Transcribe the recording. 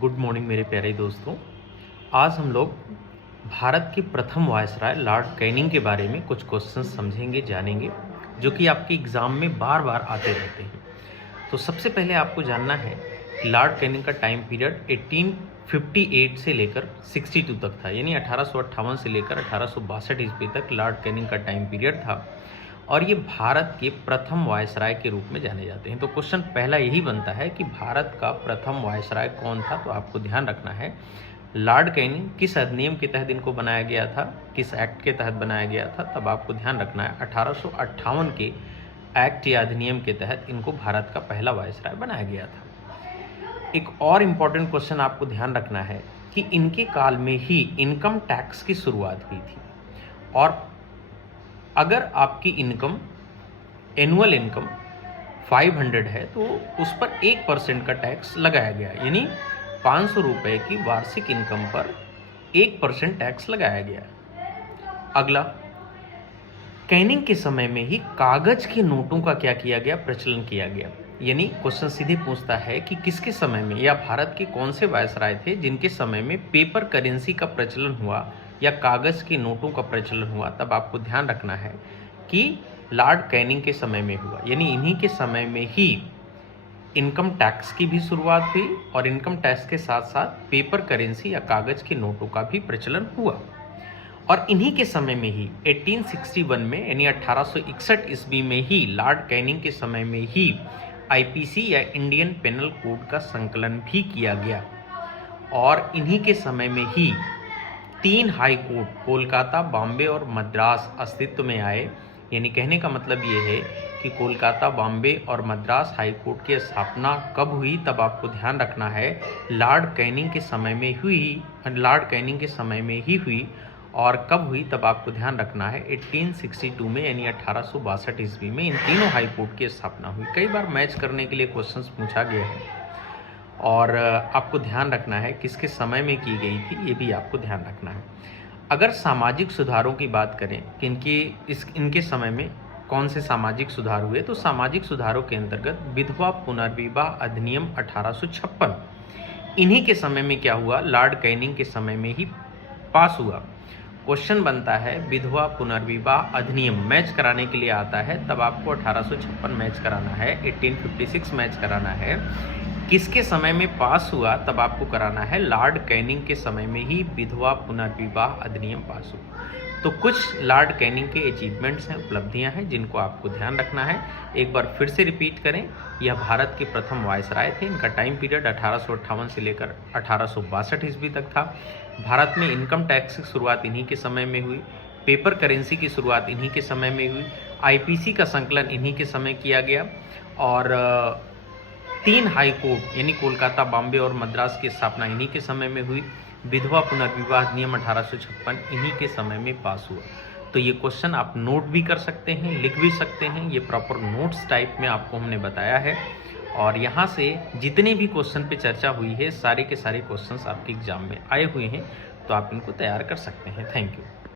Good morning मेरे प्यारे दोस्तों। आज हम लोग भारत के प्रथम वायसराय लॉर्ड कैनिंग के बारे में कुछ क्वेश्चन समझेंगे, जानेंगे, जो कि आपके एग्ज़ाम में बार बार आते रहते हैं। तो सबसे पहले आपको जानना है कि लॉर्ड कैनिंग का टाइम पीरियड 1858 से लेकर 62 तक था, यानी 1858 से लेकर 1862 ईस्वी तक लॉर्ड कैनिंग का टाइम पीरियड था और ये भारत के प्रथम वायसराय के रूप में जाने जाते हैं। तो क्वेश्चन पहला यही बनता है कि भारत का प्रथम वायसराय कौन था। तो आपको ध्यान रखना है लॉर्ड कैनिंग किस अधिनियम के तहत इनको बनाया गया था, किस एक्ट के तहत बनाया गया था। तब आपको ध्यान रखना है 1858 के एक्ट या अधिनियम के तहत इनको भारत का पहला वायसराय बनाया गया था। एक और इम्पॉर्टेंट क्वेश्चन आपको ध्यान रखना है कि इनके काल में ही इनकम टैक्स की शुरुआत हुई थी और अगर आपकी इनकम एनुअल इनकम 500 है तो उस पर 1% का टैक्स लगाया गया, यानी 500 रुपये की वार्षिक इनकम पर 1% टैक्स लगाया गया। अगला, कैनिंग के समय में ही कागज के नोटों का क्या किया गया, प्रचलन किया गया। यानी क्वेश्चन सीधे पूछता है कि किसके समय में या भारत के कौन से वायसराय थे जिनके समय में पेपर करेंसी का प्रचलन हुआ या कागज के नोटों का प्रचलन हुआ। तब आपको ध्यान रखना है कि लॉर्ड कैनिंग के समय में हुआ, यानी इन्हीं के समय में ही इनकम टैक्स की भी शुरुआत हुई और इनकम टैक्स के साथ साथ पेपर करेंसी या कागज के नोटों का भी प्रचलन हुआ। और इन्हीं के समय में ही 1861 में यानी 1861 ईस्वी में ही लॉर्ड कैनिंग के समय में ही आईपीसी या इंडियन पेनल कोड का संकलन भी किया गया और इन्हीं के समय में ही 3 हाई कोर्ट कोलकाता, बॉम्बे और मद्रास अस्तित्व में आए। यानी कहने का मतलब ये है कि कोलकाता, बॉम्बे और मद्रास हाई कोर्ट की स्थापना कब हुई। तब आपको ध्यान रखना है लॉर्ड कैनिंग के समय में हुई, लॉर्ड कैनिंग के समय में ही हुई। और कब हुई तब आपको ध्यान रखना है 1862 में, यानी 1862 ईस्वी में इन तीनों हाई कोर्ट की स्थापना हुई। कई बार मैच करने के लिए क्वेश्चंस पूछा गया है और आपको ध्यान रखना है किसके समय में की गई थी, ये भी आपको ध्यान रखना है। अगर सामाजिक सुधारों की बात करें कि इनके समय में कौन से सामाजिक सुधार हुए, तो सामाजिक सुधारों के अंतर्गत विधवा पुनर्विवाह अधिनियम 1856 इन्हीं के समय में क्या हुआ, लॉर्ड कैनिंग के समय में ही पास हुआ। क्वेश्चन बनता है विधवा पुनर्विवाह अधिनियम मैच कराने के लिए आता है, तब आपको 1856 मैच कराना है, 1856 मैच कराना है। किसके समय में पास हुआ, तब आपको कराना है लॉर्ड कैनिंग के समय में ही विधवा पुनर्विवाह अधिनियम पास हुआ। तो कुछ लॉर्ड कैनिंग के अचीवमेंट्स हैं, उपलब्धियां हैं जिनको आपको ध्यान रखना है। एक बार फिर से रिपीट करें, यह भारत के प्रथम वायसराय थे। इनका टाइम पीरियड 1858 से लेकर 1862 ईस्वी तक था। भारत में इनकम टैक्स की शुरुआत इन्हीं के समय में हुई, पेपर करेंसी की शुरुआत इन्हीं के समय में हुई, आईपीसी का संकलन इन्हीं के समय किया गया और 3 हाई कोर्ट यानी कोलकाता, बॉम्बे और मद्रास की स्थापना इन्हीं के समय में हुई। विधवा पुनर्विवाह अधिनियम 1856 इन्हीं के समय में पास हुआ। तो ये क्वेश्चन आप नोट भी कर सकते हैं, लिख भी सकते हैं। ये प्रॉपर नोट्स टाइप में आपको हमने बताया है और यहाँ से जितने भी क्वेश्चन पे चर्चा हुई है सारे के सारे क्वेश्चंस आपके एग्जाम में आए हुए हैं, तो आप इनको तैयार कर सकते हैं। Thank you.